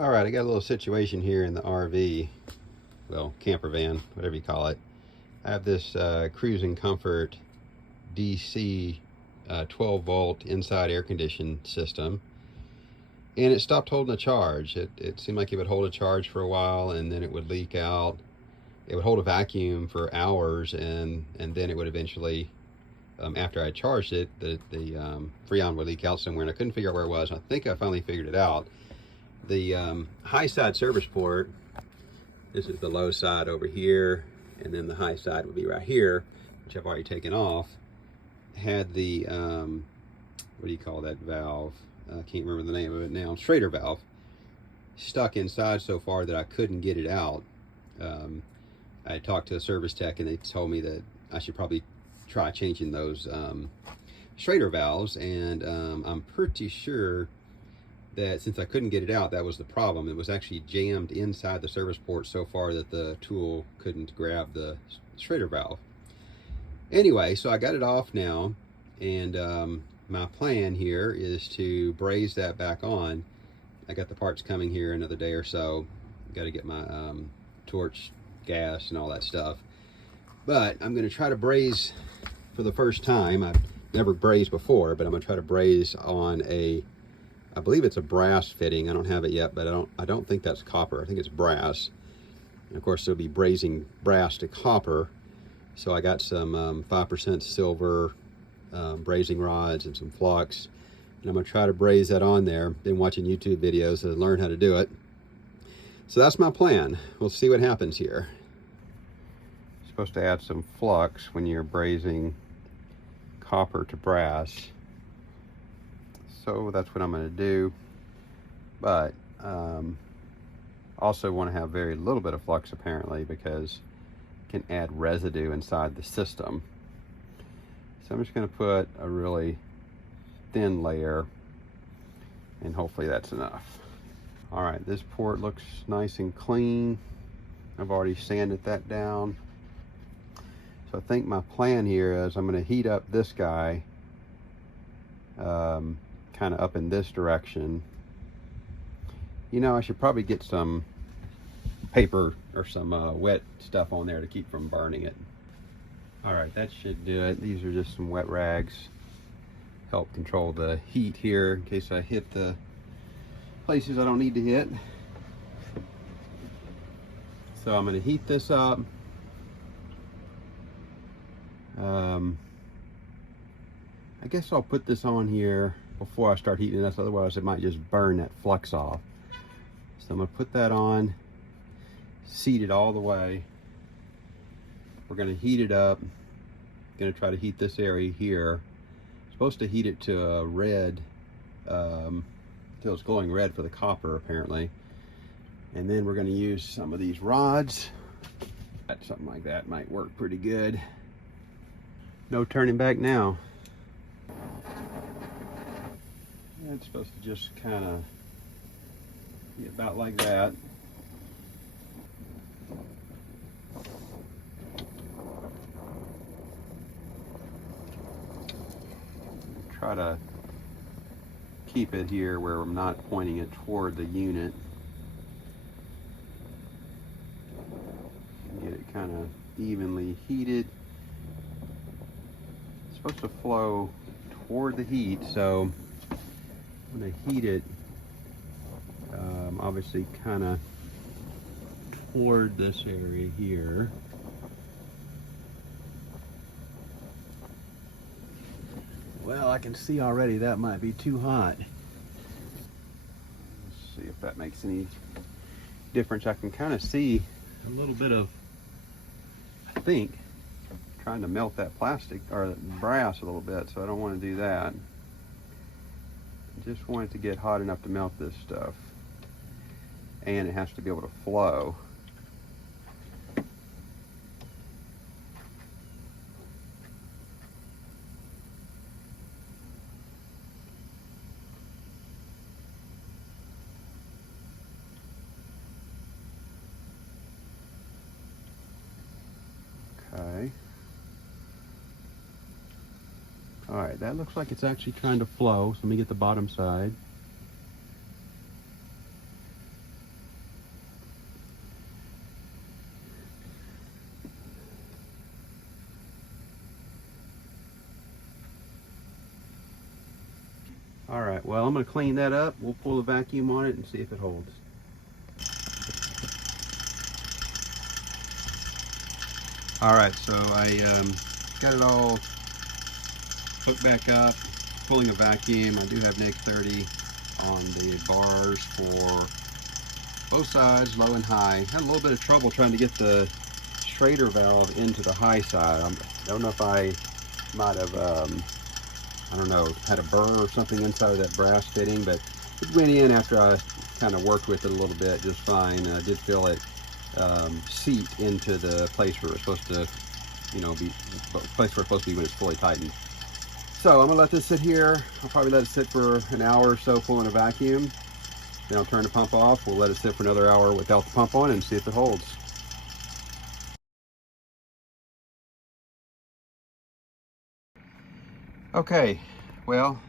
All right, I got a little situation here in the RV, well, camper van, whatever you call it. I have this Cruising Comfort DC 12 volt inside air conditioned system, and it stopped holding a charge. It seemed like it would hold a charge for a while and then it would leak out. It would hold a vacuum for hours and then it would eventually, after I charged it, the Freon would leak out somewhere, and I couldn't figure out where it was. I think I finally figured it out. The high side service port, this is the low side over here, and then the high side would be right here, which I've already taken off, had the, what do you call that valve? I can't remember the name of it now, Schrader valve, stuck inside so far that I couldn't get it out. I talked to a service tech and they told me that I should probably try changing those Schrader valves, and I'm pretty sure that since I couldn't get it out, that was the problem. It was actually jammed inside the service port so far that the tool couldn't grab the Schrader valve. Anyway, so I got it off now, and my plan here is to braze that back on. I got the parts coming here another day or so. Got to get my torch gas and all that stuff. But I'm going to try to braze for the first time. I've never brazed before, but I'm going to try to braze on a, I believe it's a brass fitting. I don't have it yet, but I don't think that's copper. I think it's brass. And of course, it'll be brazing brass to copper. So I got some 5% silver brazing rods and some flux. And I'm going to try to braze that on there. Been watching YouTube videos to learn how to do it. So that's my plan. We'll see what happens here. You're supposed to add some flux when you're brazing copper to brass. So that's what I'm going to do, but also want to have very little bit of flux apparently, because it can add residue inside the system. So I'm just going to put a really thin layer, and hopefully that's enough. All right, this port looks nice and clean. I've already sanded that down. So I think my plan here is I'm going to heat up this guy kind of up in this direction. You know, I should probably get some paper or some wet stuff on there to keep from burning it. All right, that should do it. These are just some wet rags. Help control the heat here in case I hit the places I don't need to hit. So I'm going to heat this up. I guess I'll put this on here before I start heating this, otherwise it might just burn that flux off. So I'm going to put that on, seat it all the way. We're going to heat it up. Going to try to heat this area here. Supposed to heat it to a red, till it's glowing red for the copper apparently. And then we're going to use some of these rods. Something like that might work pretty good. No turning back now. It's supposed to just kind of be about like that. Try to keep it here where I'm not pointing it toward the unit. Get it kind of evenly heated. It's supposed to flow toward the heat, so I'm going to heat it obviously kind of toward this area here. Well, I can see already that might be too hot. Let's see if that makes any difference. I can kind of see a little bit of, I think, trying to melt that plastic or brass a little bit, so I don't want to do that. I just want it to get hot enough to melt this stuff, and it has to be able to flow. Okay. All right, that looks like it's actually trying to flow. So let me get the bottom side. All right, well, I'm gonna clean that up. We'll pull the vacuum on it and see if it holds. All right, so I got it all hooked back up, pulling a vacuum. I do have neg 30 on the bars for both sides, low and high. Had a little bit of trouble trying to get the Schrader valve into the high side. I don't know if I might have, I don't know, had a burr or something inside of that brass fitting, but it went in after I kind of worked with it a little bit just fine. I did feel it seat into the place where it's supposed to, you know, be the place where it's supposed to be when it's fully tightened. So I'm gonna let this sit here. I'll probably let it sit for an hour or so pulling a vacuum. Then I'll turn the pump off. We'll let it sit for another hour without the pump on and see if it holds. Okay, well,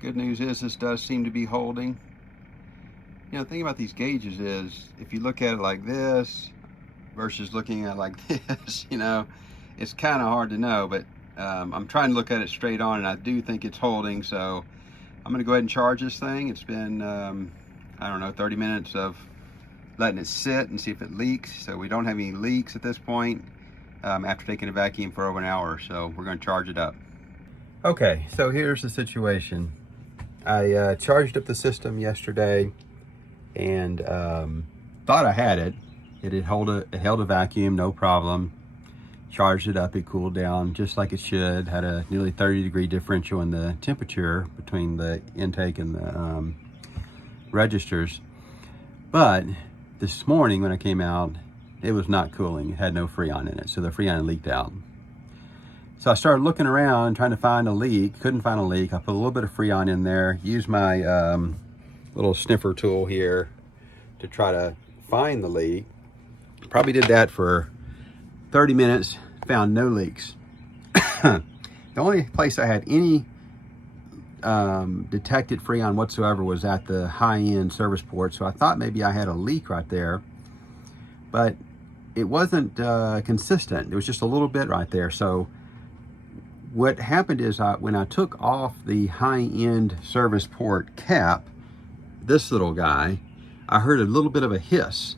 good news is this does seem to be holding. You know, the thing about these gauges is if you look at it like this versus looking at it like this, you know, it's kind of hard to know, but I'm trying to look at it straight on and I do think it's holding. So I'm gonna go ahead and charge this thing. It's been, I don't know, 30 minutes of letting it sit and see if it leaks. So we don't have any leaks at this point after taking a vacuum for over an hour. So we're gonna charge it up. Okay, so here's the situation. I charged up the system yesterday and thought I had it. It held a vacuum, no problem. Charged it up, it cooled down just like it should. Had a nearly 30-degree differential in the temperature between the intake and the registers. But this morning when I came out, it was not cooling. It had no Freon in it, so the Freon leaked out. So I started looking around, trying to find a leak. Couldn't find a leak. I put a little bit of Freon in there. Used my little sniffer tool here to try to find the leak. Probably did that for 30 minutes. Found no leaks. The only place I had any detected Freon whatsoever was at the high-end service port. So I thought maybe I had a leak right there, but it wasn't consistent. There was just a little bit right there. So what happened is when I took off the high-end service port cap, this little guy, I heard a little bit of a hiss.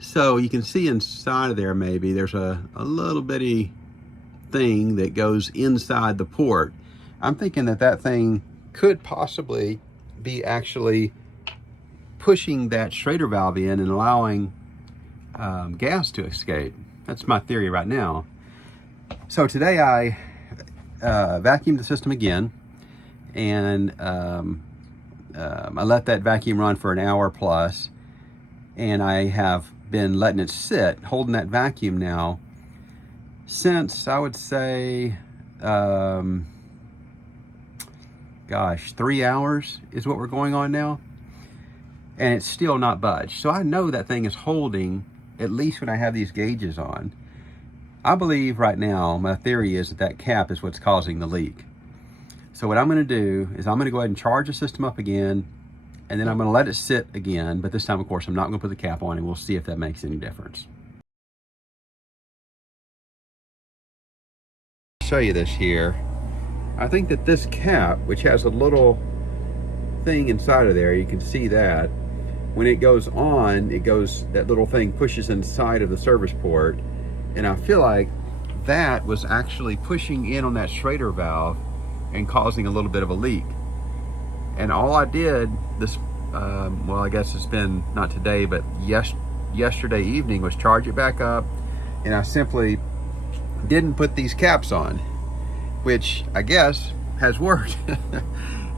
So you can see inside of there maybe there's a little bitty thing that goes inside the port. I'm thinking that thing could possibly be actually pushing that Schrader valve in and allowing gas to escape. That's my theory right now. So today I vacuumed the system again, and I let that vacuum run for an hour plus, and I have been letting it sit, holding that vacuum now since, I would say, gosh, 3 hours is what we're going on now, and it's still not budged. So I know that thing is holding, at least when I have these gauges on. I believe right now, my theory is that cap is what's causing the leak. So what I'm gonna do is I'm gonna go ahead and charge the system up again, and then I'm gonna let it sit again, but this time, of course, I'm not gonna put the cap on, and we'll see if that makes any difference. Show you this here. I think that this cap, which has a little thing inside of there, you can see that, when it goes on, that little thing pushes inside of the service port, and I feel like that was actually pushing in on that Schrader valve and causing a little bit of a leak. And all I did this, well, I guess it's been not today, but yesterday evening, was charge it back up, and I simply didn't put these caps on, which I guess has worked.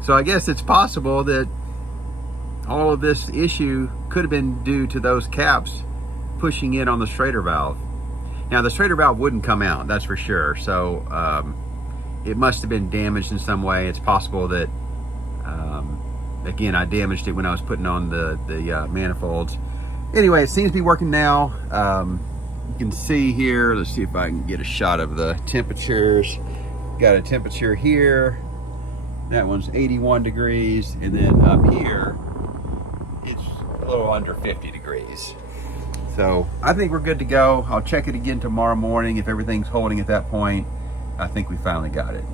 So I guess it's possible that all of this issue could have been due to those caps pushing in on the Schrader valve. Now the Schrader valve wouldn't come out, that's for sure. So it must have been damaged in some way. It's possible that, again, I damaged it when I was putting on the manifolds. Anyway, it seems to be working now. You can see here, let's see if I can get a shot of the temperatures. Got a temperature here. That one's 81 degrees. And then up here, it's a little under 50 degrees. So I think we're good to go. I'll check it again tomorrow morning. If everything's holding at that point, I think we finally got it.